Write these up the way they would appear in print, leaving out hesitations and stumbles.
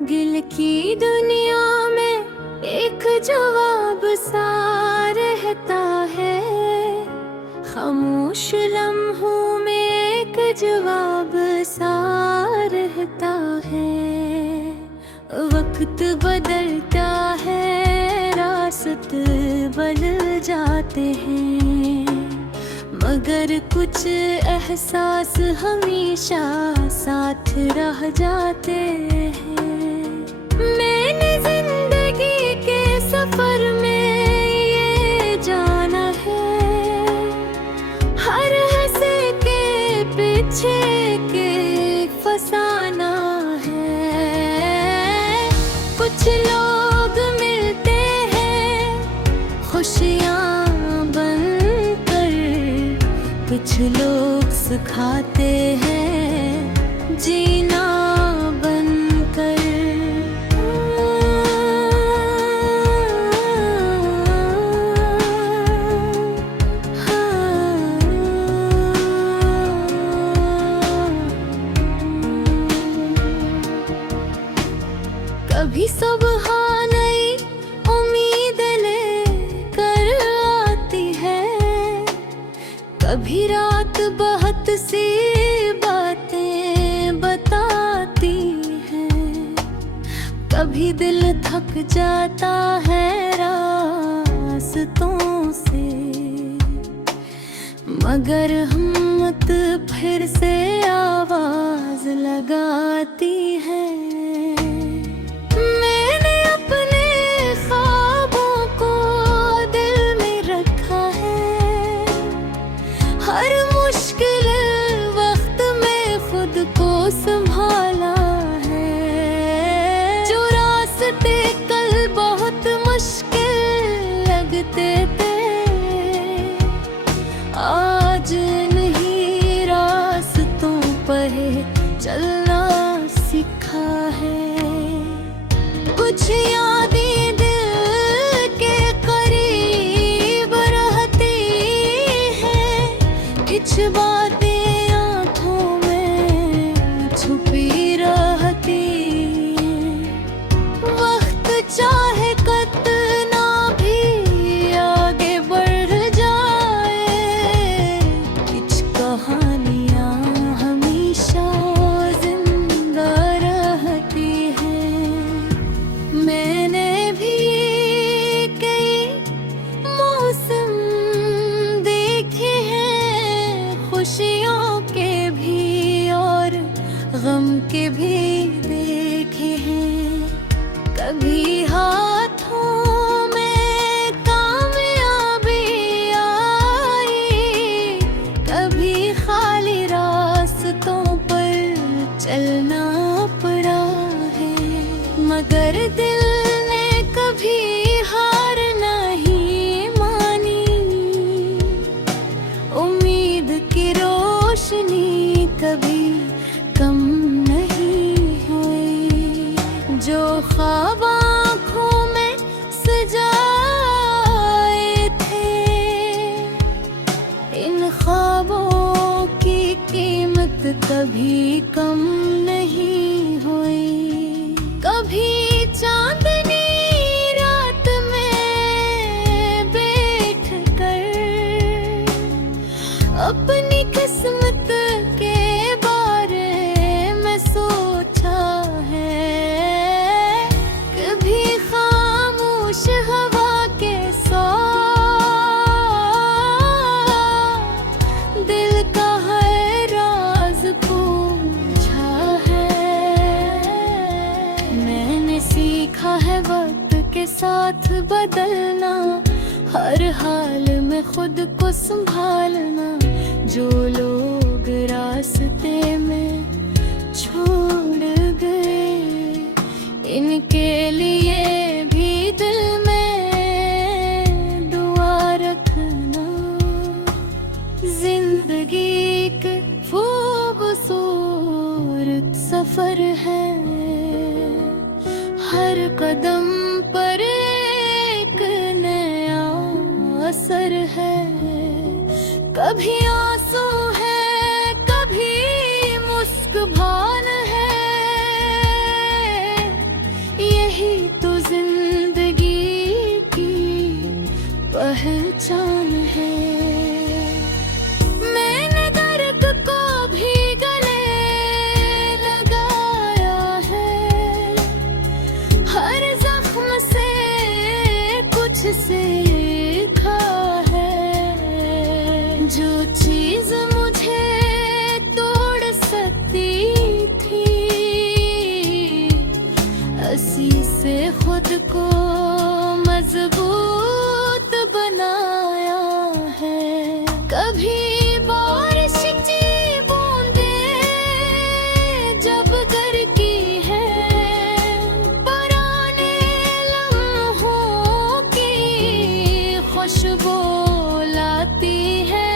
गिल की दुनिया में एक जवाब सा रहता है, खामोश लम्हों में एक जवाब सा रहता है। वक्त बदलता है, रास्ते बदल जाते हैं, मगर कुछ एहसास हमेशा साथ रह जाते हैं। मैंने जिंदगी के सफर में ये जाना है, हर हंसे के पीछे के फसाना है। कुछ लोग मिलते हैं खुशियाँ बनकर, कुछ लोग सिखाते हैं जीना बनकर। कभी सुबह नई उम्मीद लेकर आती है, कभी रात बहुत सी बातें बताती है, कभी दिल थक जाता है रास्तों से, मगर हिम्मत फिर से आवाज लगाती है। मैंने अपने ख्वाबों को दिल में रखा है, हर मुश्किल वक्त में खुद को संभाला है। जो रास्ते कल बहुत मुश्किल लगते थे, आज इन्हीं रास्तों पर चलना सीखा है। कुछ यादें दिल के करीब रहती हैं, कुछ बातें आँखों में छुपी रहती। वक्त चाहे कितना भी आगे बढ़ जाए, कुछ कहानियाँ हमेशा जिंदा रहती हैं। मैंने भी कई मौसम देखे हैं, खुशियों के भी और गम के भी देखे हैं। कभी हाथों में कामयाबी आई, कभी खाली रास्तों पर चलना पड़ा है, मगर दिल ने कभी हार नहीं मानी। उम्मीद की रोशनी कभी कम नहीं हुई, जो ख्वाब आँखों में सजाए थे, इन ख्वाबों की कीमत कभी कम नहीं हुई। कभी चांदनी रात में बैठ कर अपनी किस्मत के बारे में सोचा है, कभी खामोश हवा के साथ दिल का हर राज पूछा है। मैंने सीखा है वक्त के साथ बदलना, हर हाल में खुद को संभालना। जो लोग रास्ते में छोड़ गए, इनके लिए भी दिल में दुआ रखना। जिंदगी एक खूबसूरत सफर है, हर कदम पर एक नया असर है। कभी आंसू है, कभी मुस्कान है, सीखा है। जो चीज मुझे तोड़ सकती थी, हंसी से खुद को मजबूत बनाया है। कभी बारिश की बूंदें जब गिरती है, पुराने लम्हों की खुशबू लाती है।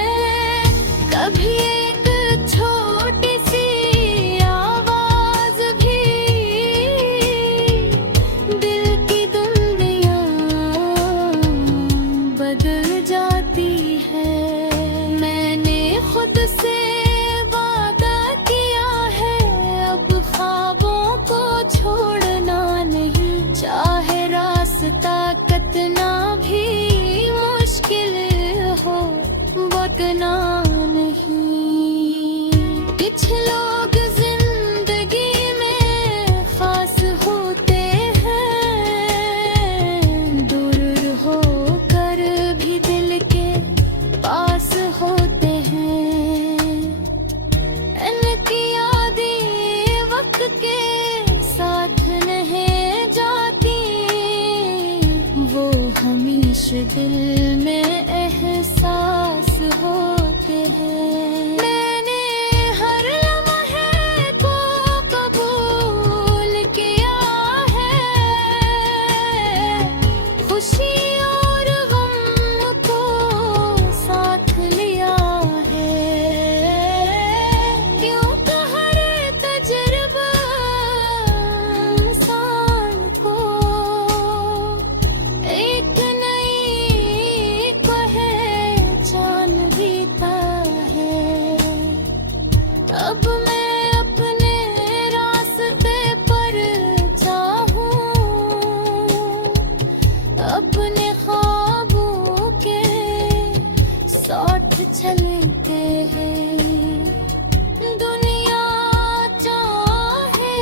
कभी एक छोटी सी आवाज भी दिल की दुनिया बदल जाती है। मैंने खुद से वादा किया है, अब ख्वाबों को छोड़ना नहीं। चाहे रास्ता कितना भी मुश्किल हो, बकना नहीं। कुछ लोग जिंदगी में खास होते हैं, दूर होकर भी दिल के पास होते हैं। इनकी यादें वक्त के साथ नहीं जाती, वो हमेशा दिल में एहसास होते हैं। मैंने हर लम्हे को कबूल किया है, खुशी और गम को साथ लिया है। क्योंकि हर तजुर्बा इंसान को एक नई पहचान देता है। अब मैं अपने रास्ते पर चाहूं, अपने ख्वाबों के साथ चलते हैं। दुनिया चाहे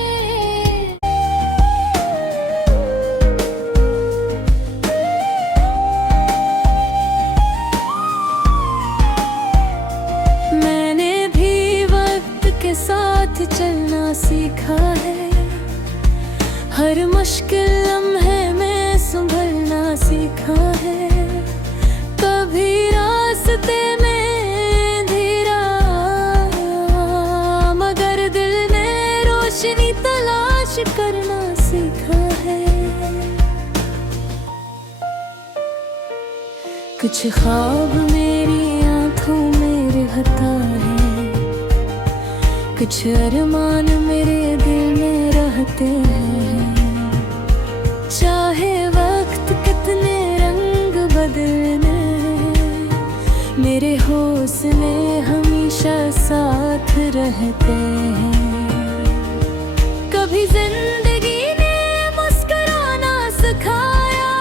मैंने भी वक्त के साथ चलना सीखा है। हर मुश्किल लम्हे में संभलना सीखा है। कभी रास्ते में अंधेरा, मगर दिल ने रोशनी तलाश करना सीखा है। कुछ ख्वाब मेरी आंखों में रहता है, कुछ अरमान मेरे दिल में रहते हैं। चाहे वक्त कितने रंग बदलने, मेरे हौसले हमेशा साथ रहते हैं। कभी जिंदगी ने मुस्कुराना सिखाया,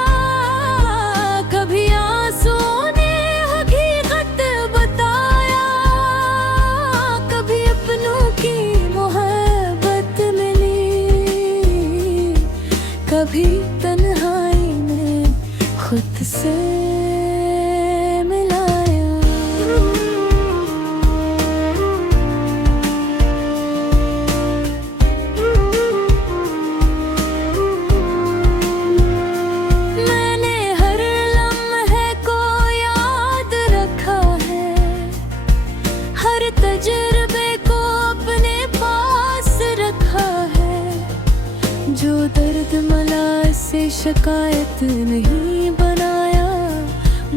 कभी आंसुओं ने हकीकत बताया। कभी अपनों की मोहब्बत मिली, कभी तन्हाई में खुद से मिलाया। मैंने हर लम्हे को याद रखा है, हर तजुर्बे को अपने पास रखा है। जो दर्द मला से शिकायत नहीं बनाया,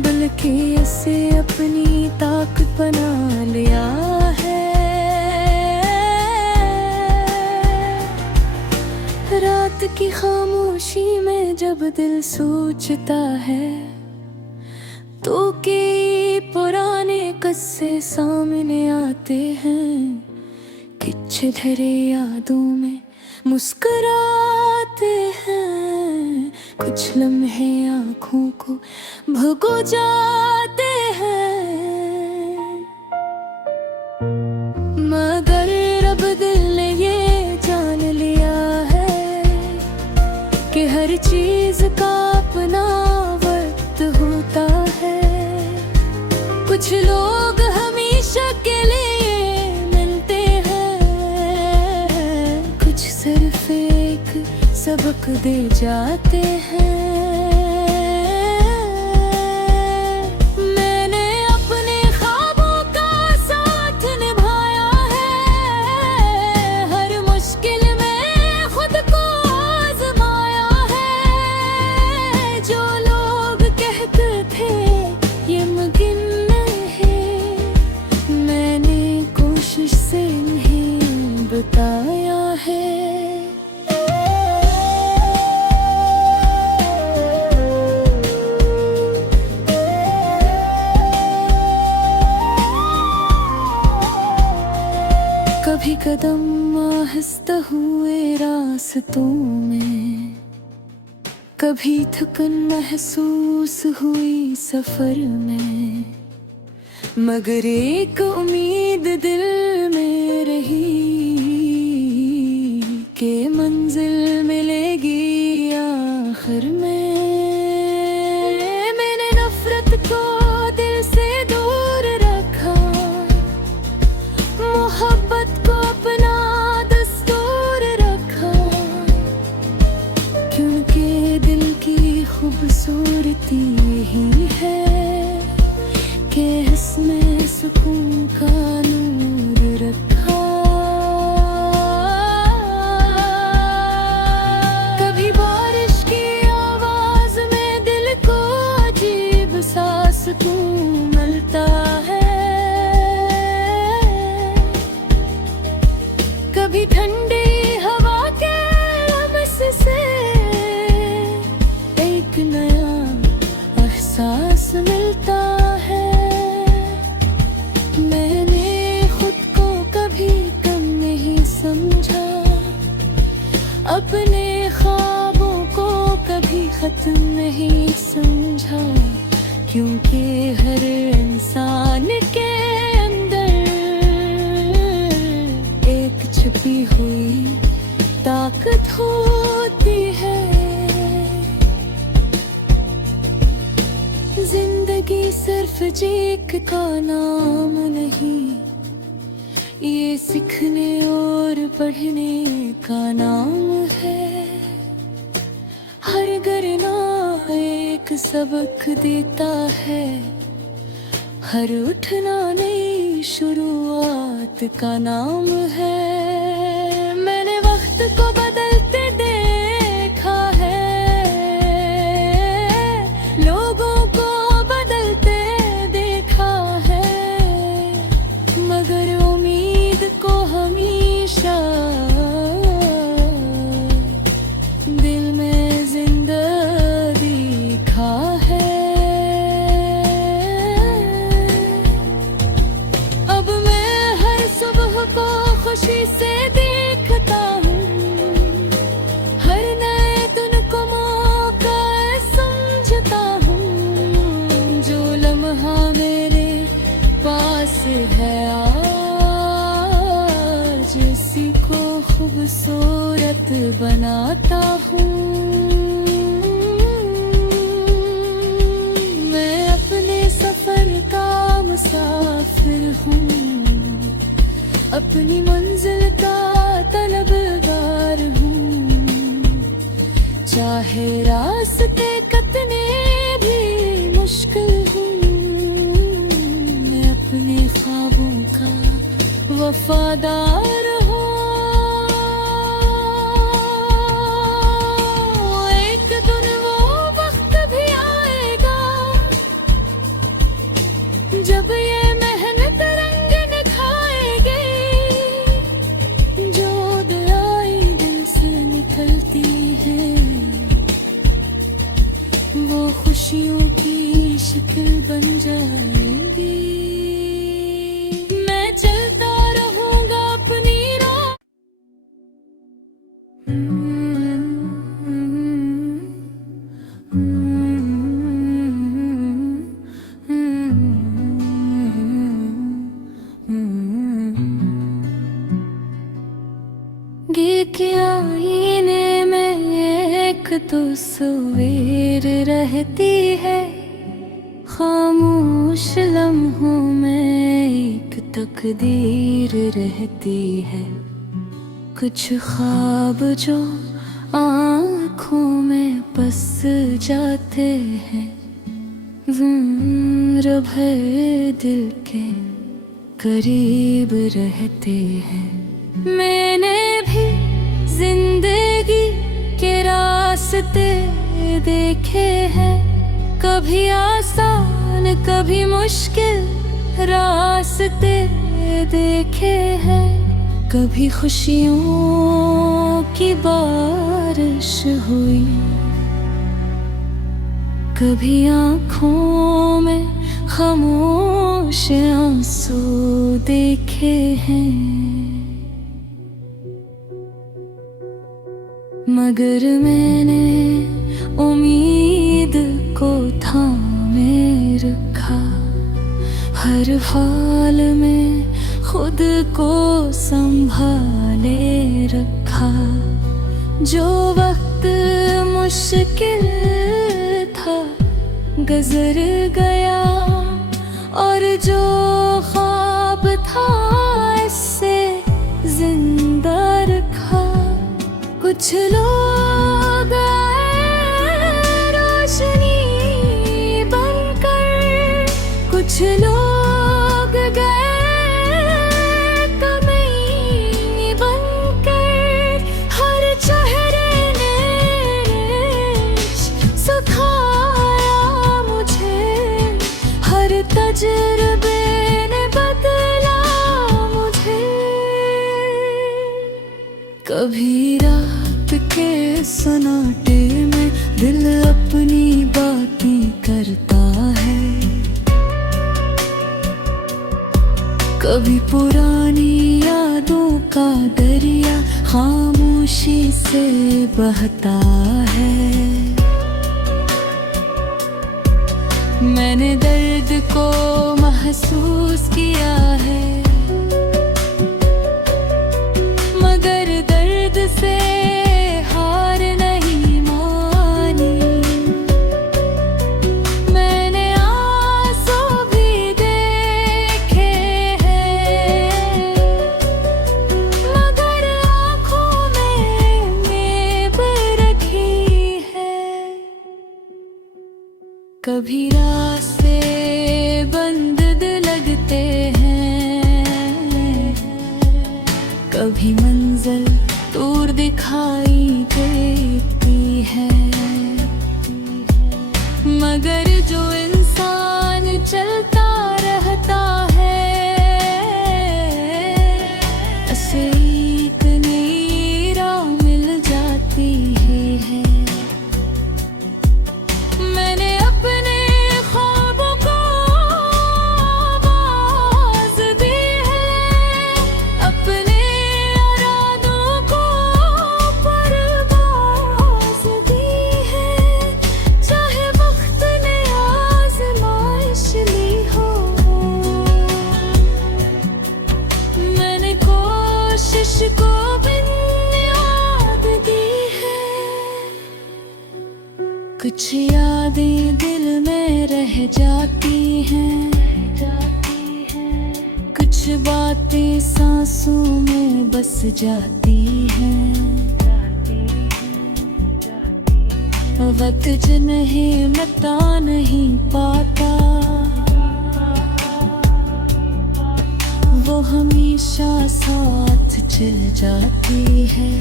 बल्कि इसे अपनी ताकत बना लिया है। रात की खामोशी में जब दिल सोचता है, तो के पुराने किस्से सामने आते हैं। किच्छे धरे यादों में मुस्कुराते हैं, कुछ लम्हे आँखों को भुगो जाते हैं। मगर अब दिल ने ये जान लिया है कि हर चीज का अपना वक्त एक सबक दे जाते हैं। मैंने अपने ख्वाबों का साथ निभाया है, हर मुश्किल में खुद को आजमाया है। जो लोग कहते थे ये मुमकिन है, मैंने कोशिश से नहीं बताया है। कभी कदम आहिस्ता हुए रास्तों में, कभी थकन महसूस हुई सफर में, मगर एक उम्मीद दिल में रही कि मंजिल मिलेगी आखिर में। मैंने नफरत को दिल से दूर रखा, मोहब्बत को अपना दस्तूर रखा, क्योंकि दिल की खूबसूरती यही है कि इसमें सुकून का नूर रखा। कभी बारिश की आवाज में दिल को अजीब सा सुकून मिलता है, कभी ठंडी हवा के लम्स से एक नया एहसास मिलता है। मैंने खुद को कभी कम नहीं समझा, अपने ख्वाबों को कभी खत्म नहीं समझा, क्योंकि हर इंसान के अंदर एक छुपी हुई ताकत होती है। जिंदगी सिर्फ जीत का नाम नहीं, ये सीखने और पढ़ने का नाम है। हर गिरना एक सबक देता है, हर उठना नई शुरुआत का नाम है। मैंने वक्त को बदलते देखा है, लोगों को बदलते देखा है, मगर उम्मीद को हमेशा दिल में जिंदा दिखा है। अब मैं हर सुबह को खुशी से देखता हूँ, हर नए दिन को मौका समझता हूँ। जो लम्हा मेरे पास है आज, इसी को खूबसूरत बनाता हूँ। मैं अपने सफर का मुसाफिर हूँ, अपनी मंजिल का तलबगार हूँ। चाहे रास्ते कितने भी मुश्किल हूँ, मैं अपने ख्वाबों का वफादार हूँ। एक दिन वो वक्त भी आएगा जब ये मेहनत रंग निखाएगी, जो दुआएं दिल से निकलती है वो खुशियों की शक्ल बन जाएंगी। मैं चलता रहूंगा अपनी राह। गिर के आईने में एक तस्वीर रहती है, खामोश लम्हों में एक तकदीर रहती है। कुछ ख्वाब जो आँखों में बस जाते हैं, भर दिल के करीब रहते हैं। मैंने भी जिंदगी के रास्ते देखे हैं, कभी आसान कभी मुश्किल रास्ते देखे हैं। कभी खुशियों की बारिश हुई, कभी आँखों में खामोश आंसू देखे हैं। मगर मैंने उम्मीद को थामे रखा, हर हाल में खुद को संभाले रखा। जो वक्त मुश्किल था गुजर गया, और जो ख्वाब था इससे जिंदा रखा। कुछ लोग आए रोशनी बनकर, कुछ लोग गए कमी बनकर। हर चेहरे ने सिखाया मुझे, हर तजुर्बे ने बदला मुझे। कभी रात के सन्नाटे में दिल अपनी बातें करता है, कभी पुरानी यादों का दरिया खामोशी से बहता है। मैंने दर्द को महसूस किया है, मगर दर्द से हार नहीं मानी। मैंने आंसू भी देखे हैं, मगर आँखों में मेब रखी है। कभी रास्ते बंद लगते हैं, कभी मंजिल दूर दिखाई देती है। मगर जो इंसान चलता रहता है, उसे एक नई राह मिल जाती है। मैंने अपने ख्वाबों को आवाज़ दी है, अपने इरादों को परवाज़ दी है। चाहे वक्त ने आज़माइश ली हो, मैंने कोशिश को बुनियाद दी है। कुछ यादें दिल में रह जाती हैं, कुछ बातें सांसों में बस जाती हैं। वक्त जिन्हें मिटा नहीं पाता, वो हमेशा साथ चल जाती है।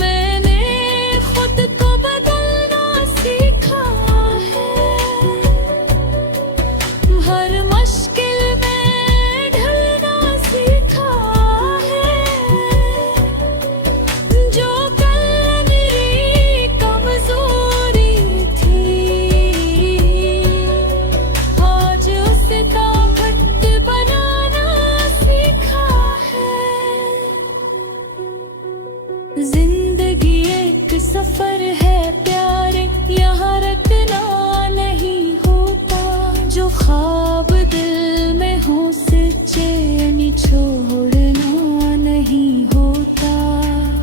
मैंने खुद को बदलना सीखा है, हर मुश्किल में ढलना सीखा है। जो कल मेरी कमजोरी थी, आज उसे ताकत बनाना सीखा है। जिंदगी एक सफर है प्यारे, यहाँ रखना नहीं होता। जो ख्वाब दिल में हो सच्चे छोड़ना नहीं होता।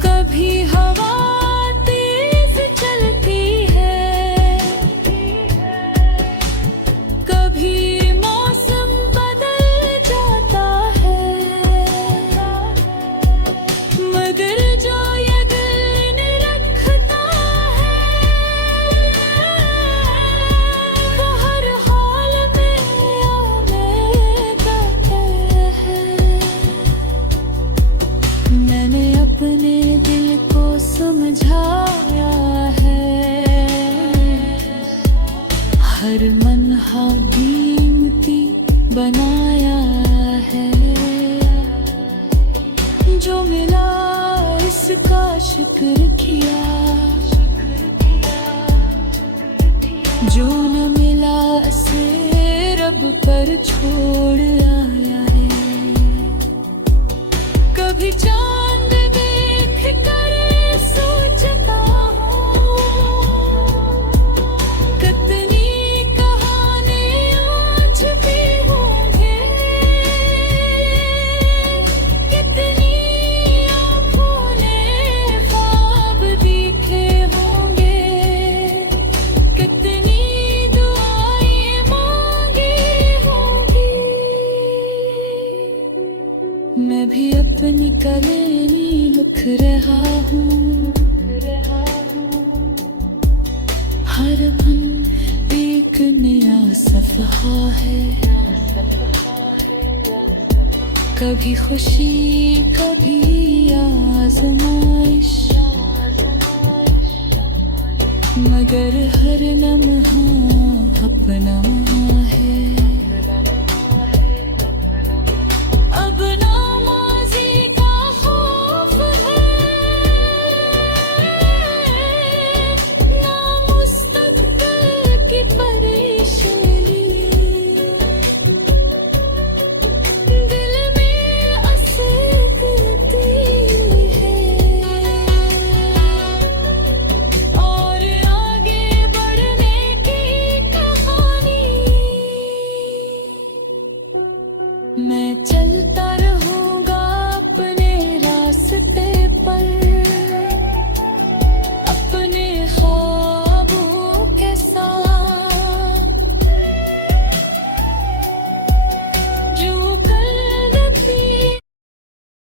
कभी हवा तेज चलती है, कभी मौसम बदल जाता है, मगर उसका शुक्र किया, जो न मिला से रब पर छोड़ आया है। कभी चांद देख कर सोचता हूँ, कितनी कहानियाँ छुपी होंगी, कितनी आँखों ने ख्वाब देखे होंगे, कितनी दुआएं मांगी होंगी। मैं भी अपनी कहानी लिख रहा हूँ, हर पल एक नया सफ़हा है। कभी खुशी कभी आज़माइश, मगर हर लम्हा अपना है।